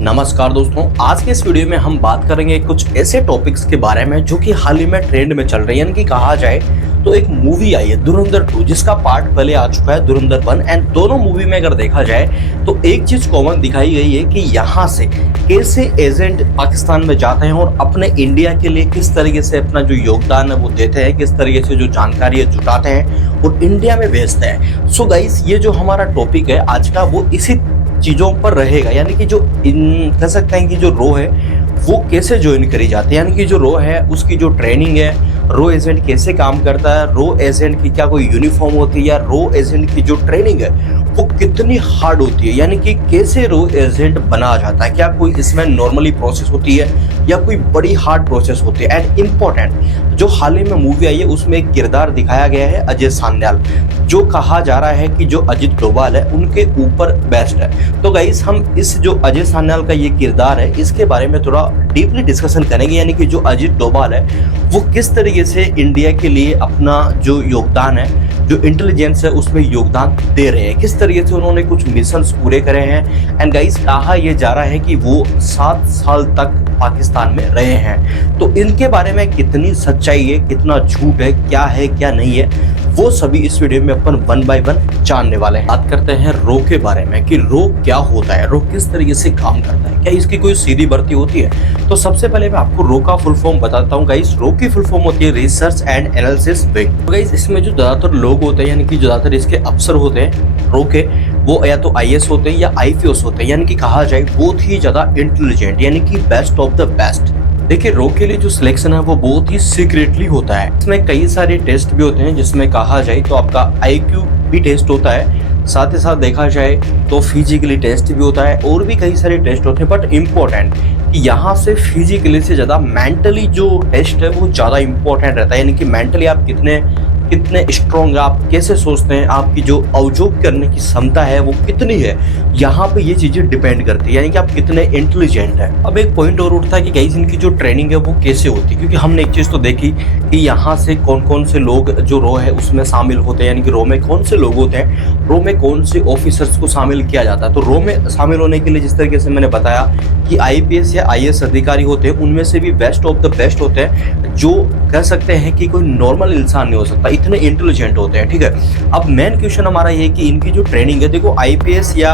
नमस्कार दोस्तों, आज के इस वीडियो में हम बात करेंगे कुछ ऐसे टॉपिक्स के बारे में जो कि हाल ही में ट्रेंड में चल रही है। यानी कि कहा जाए तो एक मूवी आई है धुरंधर 2, जिसका पार्ट पहले आ चुका है धुरंधर 1। एंड दोनों मूवी में अगर देखा जाए तो एक चीज कॉमन दिखाई गई है कि यहाँ से कैसे एजेंट पाकिस्तान में जाते हैं और अपने इंडिया के लिए किस तरीके से अपना जो योगदान है वो देते हैं, किस तरीके से जो जानकारी है जुटाते हैं और इंडिया में भेजते हैं। सो गाइस, ये जो हमारा टॉपिक है आज का वो इसी चीजों पर रहेगा। यानी कि जो कह सकते हैं कि जो रो है वो कैसे ज्वाइन करी जाती है, यानी कि जो रो है उसकी जो ट्रेनिंग है, रो एजेंट कैसे काम करता है, रो एजेंट की क्या कोई यूनिफॉर्म होती है या रो एजेंट की जो ट्रेनिंग है वो कितनी हार्ड होती है, यानी कि कैसे रो एजेंट बना जाता है, क्या कोई इसमें नॉर्मली प्रोसेस होती है या कोई बड़ी हार्ड प्रोसेस होती है। एंड इम्पोर्टेंट जो हाल ही में मूवी आई है उसमें एक किरदार दिखाया गया है अजय सान्याल, जो कहा जा रहा है कि जो अजित डोभाल है उनके ऊपर बेस्ट है। तो गाइस, हम इस जो अजय सान्याल का ये किरदार है इसके बारे में थोड़ा डीपली डिस्कशन करेंगे। यानी कि जो अजित डोभाल है वो किस तरीके से इंडिया के लिए अपना जो योगदान है, जो इंटेलिजेंस है उसमें योगदान दे रहे हैं, किस तरीके से उन्होंने कुछ मिशंस पूरे करे हैं। एंड गाइस, कहा यह जा रहा है कि वो 7 साल तक पाकिस्तान में रहे हैं। तो इनके बारे में कितनी सच्चाई है, कितना झूठ है, क्या नहीं है, वो सभी इस वीडियो में अपन 1 बाय 1 जानने वाले हैं। बात करते हैं रो के बारे में कि रो क्या होता है, रो किस तरीके से काम करता है, क्या इसकी कोई सीधी भर्ती होती है। तो सबसे पहले मैं आपको रो का फुल फॉर्म बताता हूँ गाइस। रो की फुल फॉर्म होती है रिसर्च एंड एनालिसिस विंग। तो गाइस, इसमें जो ज्यादातर लोग होते हैं, यानी कि ज्यादातर इसके अफसर होते हैं रो के, वो या तो आईएएस होते हैं या आईपीएस होते हैं, यानी कि कहा जाए बहुत ही ज्यादा इंटेलिजेंट, यानी कि बेस्ट ऑफ द बेस्ट। देखिए, रो के लिए जो सिलेक्शन है वो बहुत ही सीक्रेटली होता है। इसमें कई सारे टेस्ट भी होते हैं, जिसमें कहा जाए तो आपका आईक्यू भी टेस्ट होता है, साथ ही साथ देखा जाए तो फिजिकली टेस्ट भी होता है और भी कई सारे टेस्ट होते हैं। बट इम्पोर्टेंट यहाँ से फिजिकली से ज़्यादा मेंटली जो टेस्ट है वो ज़्यादा इम्पोर्टेंट रहता है। यानी कि मेंटली आप कितने स्ट्रॉन्ग, आप कैसे सोचते हैं, आपकी जो अवजोब करने की क्षमता है वो कितनी है, यहाँ पे ये चीजें डिपेंड करती है, यानी कि आप कितने इंटेलिजेंट हैं। अब एक पॉइंट और उठता है कि गाइस, इनकी जो ट्रेनिंग है वो कैसे होती है, क्योंकि हमने एक चीज तो देखी कि यहाँ से कौन कौन से लोग जो रो है उसमें शामिल होते हैं, यानी कि रो में कौन से लोग होते हैं, रो में कौन से ऑफिसर्स को शामिल किया जाता है। तो रो में शामिल होने के लिए जिस तरीके से मैंने बताया कि आईपीएस या आईएएस अधिकारी होते हैं, उनमें से भी बेस्ट ऑफ द बेस्ट होते हैं, जो कह सकते हैं कि कोई नॉर्मल इंसान नहीं हो सकता, इतने इंटेलिजेंट होते हैं। ठीक है, अब मेन क्वेश्चन हमारा ये है कि इनकी जो ट्रेनिंग है, देखो आईपीएस या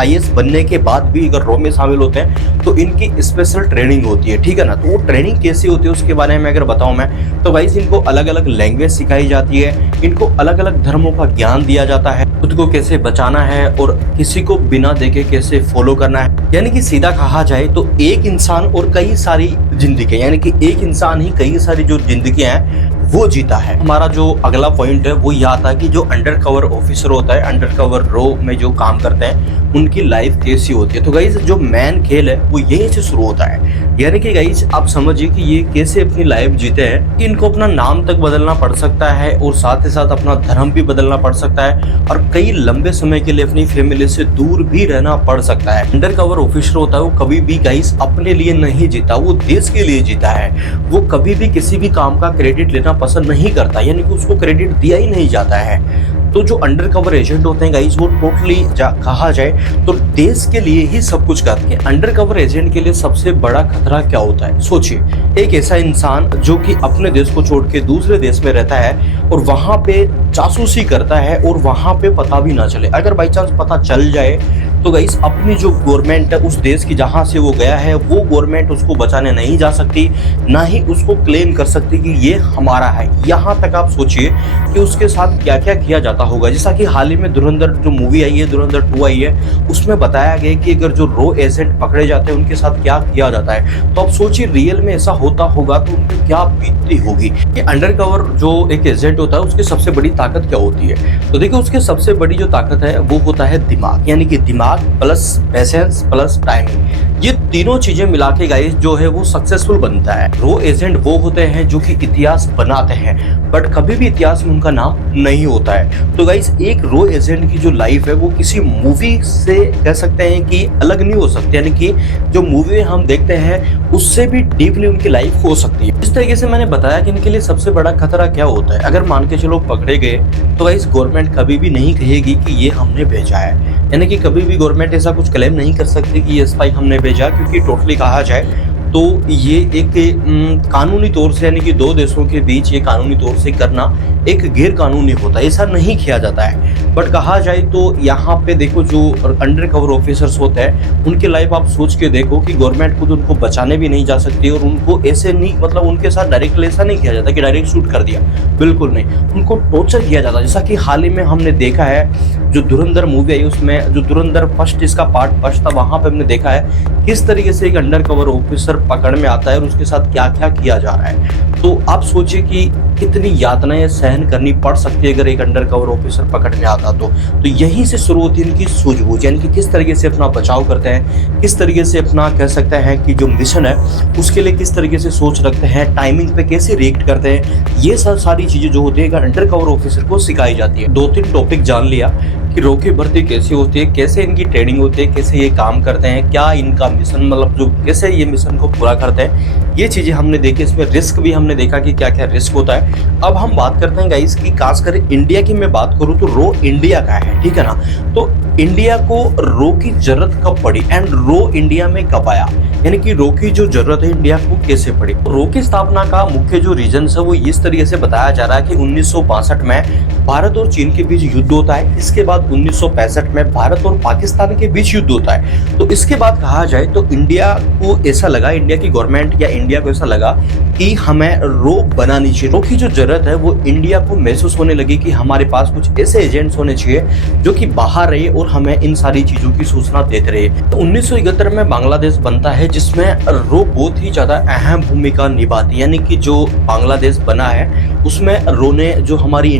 आईएएस बनने के बाद भी अगर रो में शामिल होते हैं तो इनकी स्पेशल ट्रेनिंग होती है, ठीक है ना। तो वो ट्रेनिंग कैसी होती है उसके बारे में अगर बताऊं मैं, तो गाइस इनको अलग अलग लैंग्वेज सिखाई जाती है, इनको अलग अलग धर्मों का ज्ञान दिया जाता है, खुद को कैसे बचाना है और किसी को बिना देखे कैसे फॉलो करना है। यानी कि सीधा कहा जाए तो एक इंसान और कई सारी जिंदगी, यानी कि एक इंसान ही कई सारी जो जिंदगियां हैं वो जीता है। हमारा जो अगला पॉइंट है वो यह आता है कि जो अंडर कवर ऑफिसर होता है, अंडर कवर रो में जो काम करते हैं, उनकी लाइफ कैसी होती है। तो गाइस, जो मेन खेल है वो यहीं से शुरू होता है। यानी कि गाइस, आप समझिए कि ये कैसे अपनी लाइफ जीते हैं कि इनको अपना नाम तक बदलना पड़ सकता है और साथ ही साथ अपना धर्म भी बदलना पड़ सकता है और कई लंबे समय के लिए अपनी फैमिली से दूर भी रहना पड़ सकता है। अंडर कवर ऑफिसर होता है वो कभी भी गाइस अपने लिए नहीं जीता, वो देश के लिए जीता है। वो कभी भी किसी भी काम का क्रेडिट लेना पसंद नहीं करता, यानी कि उसको क्रेडिट दिया ही नहीं जाता है। तो जो अंडर कवर एजेंट होते हैं गाइस, वो टोटली कहा जाए तो देश के लिए ही सब कुछ करते हैं। अंडर कवर एजेंट के लिए सबसे बड़ा खतरा क्या होता है, सोचिए, एक ऐसा इंसान जो कि अपने देश को छोड़ के दूसरे देश में रहता है और वहां पे जासूसी करता है और वहां पे पता भी ना चले। अगर बाई चांस पता चल जाए तो गाइस, अपनी जो गवर्नमेंट है उस देश की जहां से वो गया है, वो गवर्नमेंट उसको बचाने नहीं जा सकती, ना ही उसको क्लेम कर सकती कि ये हमारा है। यहाँ तक आप सोचिए कि उसके साथ क्या क्या किया जाता होगा। जैसा कि हाल ही में धुरंधर जो मूवी आई है, धुरंधर 2 आई है, उसमें बताया गया कि अगर जो रो एजेंट पकड़े जाते हैं उनके साथ क्या किया जाता है। तो आप सोचिए, रियल में ऐसा होता होगा तो उनको क्या बीतती होगी। कि अंडर कवर जो एक एजेंट होता है उसकी सबसे बड़ी ताकत क्या होती है, तो देखिए उसकी सबसे बड़ी जो ताकत है वो होता है दिमाग, यानी कि दिमाग प्लस पेशेंस प्लस टाइमिंग, ये तीनों चीजें मिला के गाइस जो है वो सक्सेसफुल बनता है। रो एजेंट वो होते हैं जो कि इतिहास बनाते हैं, बट कभी भी इतिहास में उनका नाम नहीं होता है। तो गाइस, एक रो एजेंट की जो लाइफ है वो किसी मूवी से कह सकते हैं कि अलग नहीं हो सकती, यानी कि जो मूवी हम देखते हैं उससे भी डीपली उनकी लाइफ हो सकती है। इस तरीके से मैंने बताया कि इनके लिए सबसे बड़ा खतरा क्या होता है। अगर मान के चलो पकड़े गए तो गाइस, गवर्नमेंट कभी भी नहीं कहेगी कि ये हमने भेजा है, यानी कि कभी भी गवर्नमेंट ऐसा कुछ क्लेम नहीं कर सकती कि ये स्पाई हमने भेजा, क्योंकि टोटली कहा जाए तो ये एक कानूनी तौर से, यानी कि दो देशों के बीच ये कानूनी तौर से करना एक गैर कानूनी होता है, ऐसा नहीं किया जाता है। बट कहा जाए तो यहाँ पे देखो जो अंडर कवर ऑफिसर्स होते हैं उनकी लाइफ आप सोच के देखो कि गवर्नमेंट खुद उनको बचाने भी नहीं जा सकती, और उनको ऐसे नहीं, मतलब उनके साथ डायरेक्ट ऐसा नहीं किया जाता कि डायरेक्ट शूट कर दिया, बिल्कुल नहीं, उनको टॉर्चर किया जाता। जैसा कि हाल ही में हमने देखा है जो धुरंधर मूवी आई उसमें, जो धुरंधर फर्स्ट इसका पार्ट फर्स्ट था, वहां पे हमने देखा है किस तरीके से एक अंडर कवर ऑफिसर पकड़ में आता है और उसके साथ क्या क्या किया जा रहा है। तो आप सोचिए कि कितनी यातनाएं सहन करनी पड़ सकती है अगर एक अंडर कवर ऑफिसर पकड़ में आता तो यहीं से शुरू होती है इनकी सूझबूझ, यानी कि किस तरीके से अपना बचाव करते हैं, किस तरीके से अपना कह सकते हैं कि जो मिशन है उसके लिए किस तरीके से सोच रखते हैं, टाइमिंग पे कैसे रिएक्ट करते हैं, ये सब सारी चीजें जो होती है अंडर कवर ऑफिसर को सिखाई जाती है। 2-3 टॉपिक जान लिया कि रो की भर्ती कैसी होती है, कैसे इनकी ट्रेनिंग होती है, कैसे ये काम करते हैं, क्या इनका मिशन, मतलब जो कैसे ये मिशन को पूरा करते हैं, ये चीजें हमने देखी। इसमें रिस्क भी हमने देखा कि क्या क्या रिस्क होता है। अब हम बात करते हैं गाइस की, खासकर इंडिया की मैं बात करूं तो रो इंडिया का है, ठीक है ना। तो इंडिया को रो की जरूरत कब पड़ी एंड रो इंडिया में कब आया, यानी कि रो की जो जरूरत है इंडिया को कैसे पड़ी। रो की स्थापना का मुख्य जो रीजन है वो इस तरीके से बताया जा रहा है कि 1962 में भारत और चीन के बीच युद्ध होता है। इसके बाद 1965 में भारत और पाकिस्तान के बीच युद्ध होता है। तो इसके बाद कहा जाए तो इंडिया को ऐसा लगा, इंडिया की गवर्नमेंट या इंडिया को ऐसा लगा कि हमें रो बनानी चाहिए। रो की जो जरूरत है वो इंडिया को महसूस होने लगी कि हमारे पास कुछ ऐसे एजेंट्स होने चाहिए जो कि बाहर रहे और हमें इन सारी चीजों की सूचना देते रहे। तो 1971 में बांग्लादेश बनता है जिसमें रो बहुत ही ज्यादा अहम भूमिका निभाती है, यानी कि जो बांग्लादेश बना है उसमें रो ने जो हमारी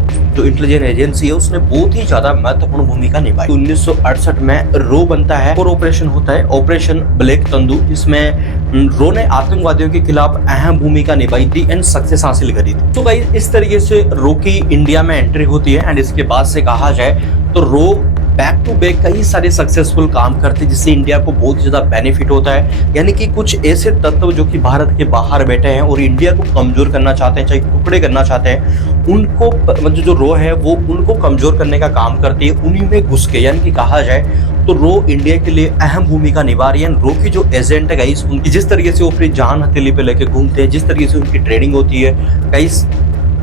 जो इंटेलिजेंस एजेंसी है उसने बहुत ही ज्यादा महत्वपूर्ण भूमिका निभाई। 1968 में रो बनता है और ऑपरेशन होता है ऑपरेशन ब्लैक तंदू, जिसमें रो ने आतंकवादियों के खिलाफ अहम भूमिका निभाई थी एंड सक्सेस हासिल करी थी। तो गाइस इस तरीके से रो की इंडिया में एंट्री होती है एंड इसके बाद से कहा जाए तो रो बैक टू बैक कई सारे सक्सेसफुल काम करते हैं जिससे इंडिया को बहुत ज्यादा बेनिफिट होता है। यानी कि कुछ ऐसे तत्व जो कि भारत के बाहर बैठे हैं और इंडिया को कमजोर करना चाहते हैं, चाहे टुकड़े करना चाहते हैं, उनको मतलब जो रो है वो उनको कमजोर करने का काम करती है, उन्हीं में घुस के। यानी कि कहा जाए तो रो इंडिया के लिए अहम भूमिका निभा रही है। रो की जो एजेंट है गाइस, उनकी जिस तरीके से वो अपनी जान हथेली पे लेके घूमते हैं, जिस तरीके से उनकी ट्रेनिंग होती है, गाइस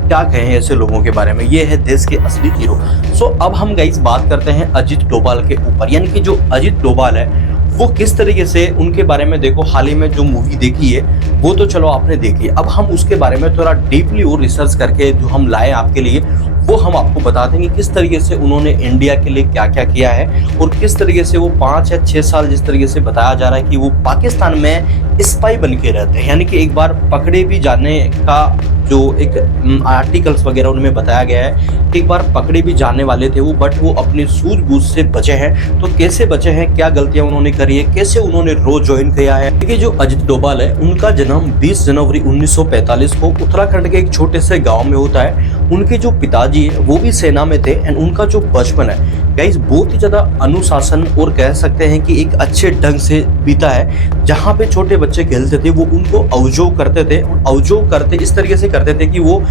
क्या कहें ऐसे लोगों के बारे में, ये है देश के असली हीरो। सो अब हम गाइस बात करते हैं अजित डोभाल के ऊपर, यानी कि जो अजित डोभाल है वो किस तरीके से, उनके बारे में देखो हाल ही में जो मूवी देखी है वो तो चलो आपने देखी, अब हम उसके बारे में थोड़ा डीपली और रिसर्च करके जो हम लाए आपके लिए वो हम आपको बता देंगे किस तरीके से उन्होंने इंडिया के लिए क्या क्या किया है और किस तरीके से वो 5 या 6 साल जिस तरीके से बताया जा रहा है कि वो पाकिस्तान में स्पाई बन के रहते हैं। यानी कि एक बार पकड़े भी जाने का जो एक आर्टिकल्स वगैरह उनमें बताया गया है कि एक बार पकड़े भी जाने वाले थे वो, बट वो अपनी सूझबूझ से बचे हैं। तो कैसे बचे हैं, क्या गलतियां उन्होंने करी है, कैसे उन्होंने रो ज्वाइन किया है। क्योंकि जो अजित डोभाल है उनका जन्म 20 जनवरी 1945 को उत्तराखंड के एक छोटे से गाँव में होता है। उनके जो पिताजी है वो भी सेना में थे एंड उनका जो बचपन है गाइस बहुत ही ज्यादा अनुशासन और कह सकते हैं कि एक अच्छे ढंग से बीता है। जहाँ पे छोटे बच्चे खेलते थे वो उनको अवजो करते थे, अवजो करते इस तरीके से करते थे कि वो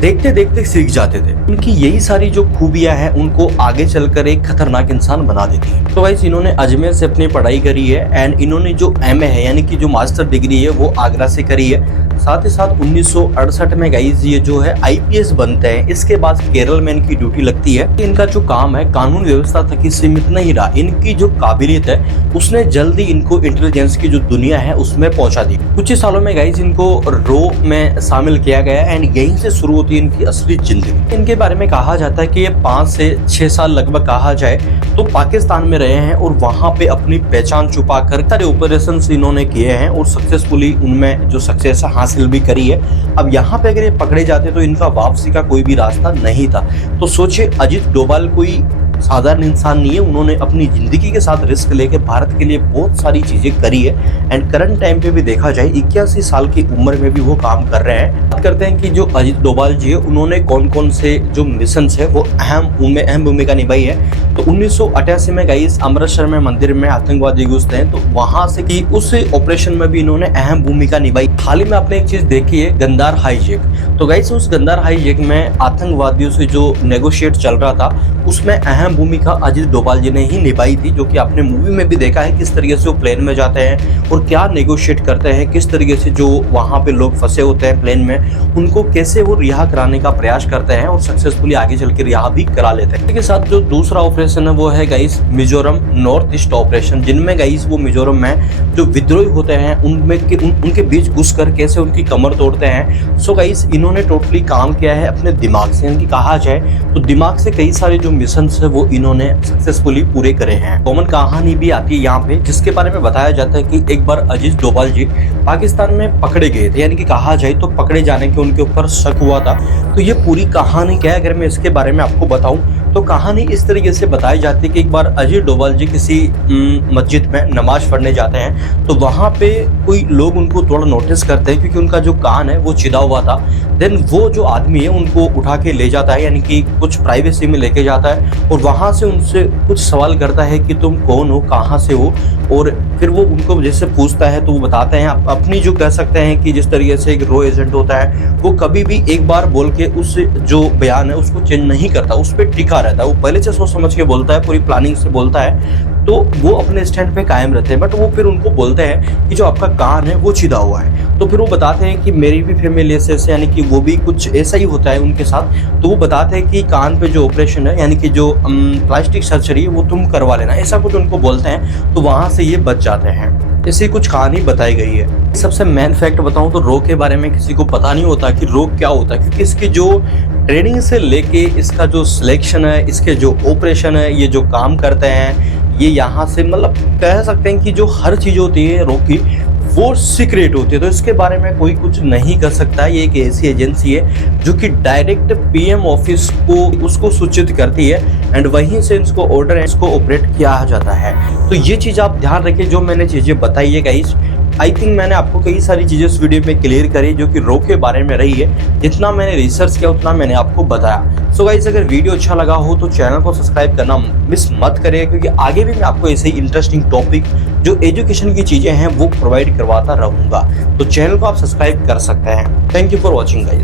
देखते देखते सीख जाते थे। उनकी यही सारी जो खूबियां हैं उनको आगे चलकर एक खतरनाक इंसान बना देती है। तो गाइस इन्होंने अजमेर से अपनी पढ़ाई करी है एंड इन्होंने जो एमए है यानी कि जो मास्टर डिग्री है वो आगरा से करी है। साथ ही साथ 1968 में गाइस ये जो है आईपीएस बनते हैं। इसके बाद केरल में इनकी ड्यूटी लगती है। इनका जो काम है कानून व्यवस्था तक ही सीमित नहीं रहा, इनकी जो काबिलियत है उसने जल्दी इनको इंटेलिजेंस की जो दुनिया है उसमें पहुंचा दी। कुछ ही सालों में गाइस इनको रो में शामिल किया गया एंड यहीं से शुरू होती है इनकी असली जिंदगी। इनके बारे में कहा जाता है कि ये 5 से 6 साल लगभग कहा जाए तो पाकिस्तान में रहे हैं और वहां पे अपनी पहचान छुपा कर सारे ऑपरेशन इन्होंने किए हैं और सक्सेसफुली उनमें जो सक्सेस हासिल भी करी है। अब यहाँ पे अगर ये पकड़े जाते तो इनका वापसी का कोई भी रास्ता नहीं था। तो सोचिए अजित डोभाल कोई साधारण इंसान नहीं है, उन्होंने अपनी जिंदगी के साथ रिस्क लेके भारत के लिए बहुत सारी चीजें करी है एंड करंट टाइम पे भी देखा जाए 81 साल की उम्र में भी वो काम कर रहे हैं। बात करते हैं कि जो अजित डोभाल जी है उन्होंने कौन कौन से जो मिशन है वो अहम भूमिका निभाई है। तो 1988 में गाइस अमृतसर में मंदिर में आतंकवादी घुसते हैं, तो वहां से कि उस ऑपरेशन में भी इन्होंने अहम भूमिका निभाई। हाल ही में आपने एक चीज देखी है, गंदार हाईजैक। तो गाइस उस गंदार हाईजैक में आतंकवादियों से जो नेगोशिएट चल रहा था, उसमें अहम भूमिका अजीत डोभाल जी ने ही निभाई थी, जो कि आपने मूवी में भी देखा है किस तरीके से वो प्लेन में जाते हैं और क्या नेगोशिएट करते हैं, किस तरीके से जो वहां पे लोग फंसे होते हैं प्लेन में उनको कैसे वो रिहा कराने का प्रयास करते हैं और सक्सेसफुली आगे चल के रिहा भी करा लेते हैं। इसके साथ जो दूसरा ऑपरेशन है वो है guys Mizoram north east operation, जिनमें गाइस वो मिजोरम में जो विद्रोही होते हैं उनके बीच घुसकर कैसे उनकी कमर तोड़ते हैं। सो गाइस इन्होंने टोटली काम किया है अपने दिमाग से, यानी कहा जाए तो दिमाग से कई सारे जो मिशन है वो इन्होंने सक्सेसफुली पूरे करे हैं। कॉमन कहानी भी आती है यहाँ पे, जिसके बारे में बताया जाता है कि एक बार अजीत डोभाल जी पाकिस्तान में पकड़े गए थे, यानी कि कहा जाए तो पकड़े जाने के उनके ऊपर शक हुआ था। तो ये पूरी कहानी क्या है, अगर मैं इसके बारे में आपको बताऊं तो कहानी इस तरीके से बताई जाती है कि एक बार अजीत डोभाल जी किसी मस्जिद में नमाज पढ़ने जाते हैं, तो वहाँ पे कोई लोग उनको थोड़ा नोटिस करते हैं क्योंकि उनका जो कान है वो छिदा हुआ था। देन वो जो आदमी है उनको उठा के ले जाता है, यानी कि कुछ प्राइवेसी में लेके जाता है और वहाँ से उनसे कुछ सवाल करता है कि तुम कौन हो, कहाँ से हो, और फिर वो उनको जैसे पूछता है तो वो बताते हैं अपनी जो कह सकते हैं कि जिस तरीके से एक रो एजेंट होता है वो कभी भी एक बार बोल के उस जो बयान है उसको चेंज नहीं करता, उस पर टिका रहता है। वो पहले से सोच समझ के बोलता है, पूरी प्लानिंग से बोलता है, तो वो अपने स्टैंड पे कायम रहते हैं। बट वो फिर उनको बोलते हैं कि जो आपका कान है वो छिदा हुआ है। तो फिर वो बताते हैं कि मेरी भी फैमिली ऐसे, यानी कि वो भी कुछ ऐसा ही होता है उनके साथ। तो वो बताते हैं कि कान पे जो ऑपरेशन है, यानी कि जो प्लास्टिक सर्जरी है वो तुम करवा लेना, ऐसा कुछ उनको बोलते हैं। तो वहां से ये बच जाते हैं। ऐसी कुछ कहानी बताई गई है। सबसे मेन फैक्ट बताऊं तो रो के बारे में किसी को पता नहीं होता कि रो क्या होता है, क्योंकि इसकी जो ट्रेनिंग से लेके इसका जो सिलेक्शन है, इसके जो ऑपरेशन है, ये जो काम करते हैं, ये यहाँ से मतलब कह सकते हैं कि जो हर चीज़ होती है रो की वो सीक्रेट होती है। तो इसके बारे में कोई कुछ नहीं कर सकता। ये एक ऐसी एजेंसी है जो कि डायरेक्ट पीएम ऑफिस को उसको सूचित करती है एंड वहीं से इसको ऑर्डर है, इसको ऑपरेट किया जाता है। तो ये चीज़ आप ध्यान रखिए, जो मैंने चीज़ें बताई है गाइस। आई थिंक मैंने आपको कई सारी चीज़ें इस वीडियो में क्लियर करी जो कि रो के बारे में रही है। जितना मैंने रिसर्च किया उतना मैंने आपको बताया। सो गाइस अगर वीडियो अच्छा लगा हो तो चैनल को सब्सक्राइब करना मिस मत करिए, क्योंकि आगे भी मैं आपको ऐसे ही इंटरेस्टिंग टॉपिक जो एजुकेशन की चीज़ें हैं वो प्रोवाइड करवाता रहूँगा। तो चैनल को आप सब्सक्राइब कर सकते हैं। Thank you for watching guys.